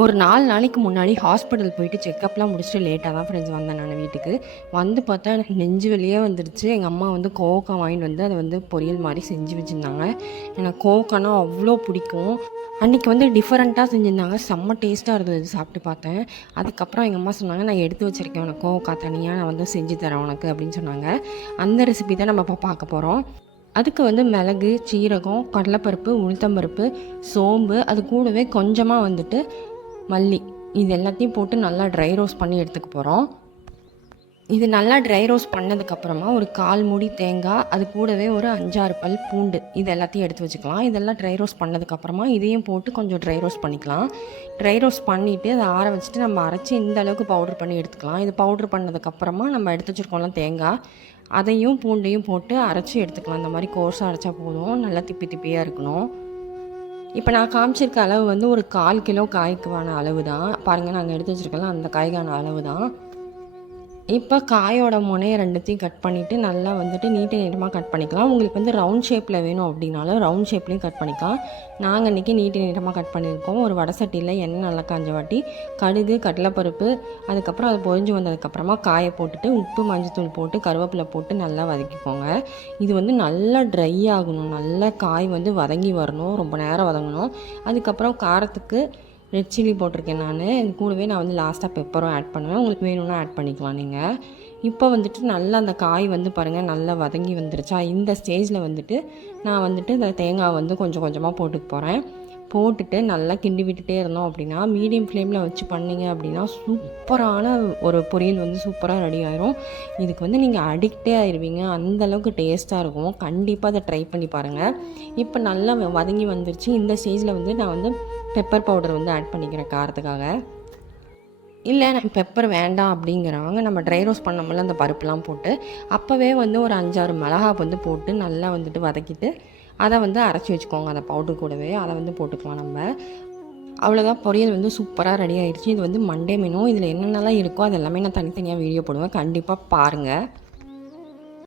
ஒரு நாலு நாளைக்கு முன்னாடி ஹாஸ்பிட்டல் போயிட்டு செக்கப்லாம் முடிச்சுட்டு லேட்டாக தான் ஃப்ரெண்ட்ஸ் வந்தேன் நான் வீட்டுக்கு. வந்து பார்த்தா எனக்கு நெஞ்சு வெளியே வந்துடுச்சு எங்கள் அம்மா வந்து கோவக்காய் வாங்கிட்டு வந்து அதை வந்து பொரியல் மாதிரி செஞ்சு வச்சுருந்தாங்க. எனக்கு கோவக்கானா அவ்வளோ பிடிக்கும். அன்றைக்கி வந்து டிஃப்ரெண்ட்டாக செஞ்சுருந்தாங்க. செம்ம டேஸ்ட்டாக இருந்தது. சாப்பிட்டு பார்த்தேன். அதுக்கப்புறம் எங்கள் அம்மா சொன்னாங்க நான் எடுத்து வச்சுருக்கேன் உனக்கு. கோவக்கா தனியாக நான் வந்து செஞ்சு தரேன் உனக்கு அப்படின்னு சொன்னாங்க. அந்த ரெசிபி தான் நம்ம இப்போ பார்க்க போகிறோம் அதுக்கு வந்து மிளகு சீரகம் கடலைப்பருப்பு உளுத்தம்பருப்பு சோம்பு அது கூடவே கொஞ்சமாக வந்துட்டு மல்லி. இது எல்லாத்தையும் போட்டு நல்லா ட்ரை ரோஸ் பண்ணி எடுத்துக்க போகிறோம் இது நல்லா ட்ரை ரோஸ் பண்ணதுக்கப்புறமா ஒரு கால் மூடி தேங்காய் அது கூடவே ஒரு அஞ்சாறு பல் பூண்டு இது எல்லாத்தையும் எடுத்து வச்சுக்கலாம். இதெல்லாம் ட்ரை ரோஸ் பண்ணதுக்கப்புறமா இதையும் போட்டு கொஞ்சம் ட்ரை ரோஸ் பண்ணிக்கலாம். ட்ரை ரோஸ் பண்ணிவிட்டு அதை ஆற வச்சுட்டு நம்ம அரைச்சி இந்த அளவுக்கு பவுடர் பண்ணி எடுத்துக்கலாம். இது பவுடர் பண்ணதுக்கப்புறமா நம்ம எடுத்து வச்சுருக்கோம்ல தேங்காய் அதையும் பூண்டையும் போட்டு அரைச்சி எடுத்துக்கலாம். இந்த மாதிரி கோர்ஸாக அரைச்சா போதும். நல்லா திப்பி திப்பியாக இருக்கணும். இப்போ நான் காமிச்சிருக்க அளவு வந்து ஒரு கால் கிலோ காய்க்குவான அளவு தான் பாருங்கள் நாங்கள் எடுத்து வச்சுருக்கலாம் அந்த காய்க்கான அளவு தான் இப்போ காயோட முனையை ரெண்டுத்தையும் கட் பண்ணிவிட்டு நல்லா வந்துட்டு நீட்டை நீட்டமாக கட் பண்ணிக்கலாம். உங்களுக்கு வந்து ரவுண்ட் ஷேப்பில் வேணும் அப்படின்னாலும் ரவுண்ட் ஷேப்லேயும் கட் பண்ணிக்கலாம். நாங்கள் இன்றைக்கி நீட்டை நீட்டமாக கட் பண்ணியிருக்கோம். ஒரு வடை சட்டியில் எண்ணெய் நல்லா காஞ்ச வாட்டி கடுகு கடலைப்பருப்பு அதுக்கப்புறம் அது பொரிஞ்சு வந்ததுக்கப்புறமா காயை போட்டுட்டு உப்பு மஞ்சத்தூள் போட்டு கருவேப்பிலை போட்டு நல்லா வதக்கிக்கோங்க. இது வந்து நல்லா ட்ரை ஆகணும். நல்லா காய் வந்து வதங்கி வரணும். ரொம்ப நேரம் வதங்கணும். அதுக்கப்புறம் காரத்துக்கு ரெட் சில்லி போட்டிருக்கேன் நான். இது கூடவே நான் வந்து லாஸ்ட்டாக பெப்பரும் ஆட் பண்ணுவேன். உங்களுக்கு வேணும்னா ஆட் பண்ணிக்கலாம் நீங்கள் இப்போ வந்துட்டு நல்லா அந்த காய் வந்து பாருங்கள் நல்லா வதங்கி வந்துருச்சா? இந்த ஸ்டேஜில் வந்துட்டு நான் வந்துட்டு இந்த தேங்காய் வந்து கொஞ்சம் கொஞ்சமாக போட்டுக்க போகிறேன் போட்டுட்டு நல்லா கிண்டி விட்டுட்டே இருந்தோம் அப்படின்னா மீடியம் ஃப்ளேமில் வச்சு பண்ணிங்க அப்படின்னா சூப்பரான ஒரு பொரியல் வந்து சூப்பராக ரெடி ஆயிரும். இதுக்கு வந்து நீங்கள் அடிக்டே ஆயிடுவீங்க அந்தளவுக்கு டேஸ்ட்டாக இருக்கும். கண்டிப்பாக அதை ட்ரை பண்ணி பாருங்கள் இப்போ நல்லா வதங்கி வந்துருச்சு. இந்த ஸ்டேஜில் வந்து நான் வந்து பெப்பர் பவுடர் வந்து ஆட் பண்ணிக்கிறேன் காரத்துக்காக. இல்லை நான் பெப்பர் வேண்டாம் அப்படிங்கிறவங்க நம்ம ட்ரை ரோஸ் பண்ணோம்ல அந்த பருப்புலாம் போட்டு. அப்போவே வந்து ஒரு அஞ்சாறு மிளகா வந்து போட்டு நல்லா வந்துட்டு வதக்கிட்டு அதை வந்து அரைச்சி வச்சுக்கோங்க அந்த பவுடர் கூடவே. அதை வந்து போட்டுக்கலாம் நம்ம. அவ்வளோதான் பொரியல் வந்து சூப்பராக ரெடி ஆகிடுச்சு இது வந்து மண்டே மெனு இதில் என்னென்னலாம் இருக்கோ அது எல்லாமே நான் தனித்தனியாக வீடியோ போடுவேன். கண்டிப்பாக பாருங்கள்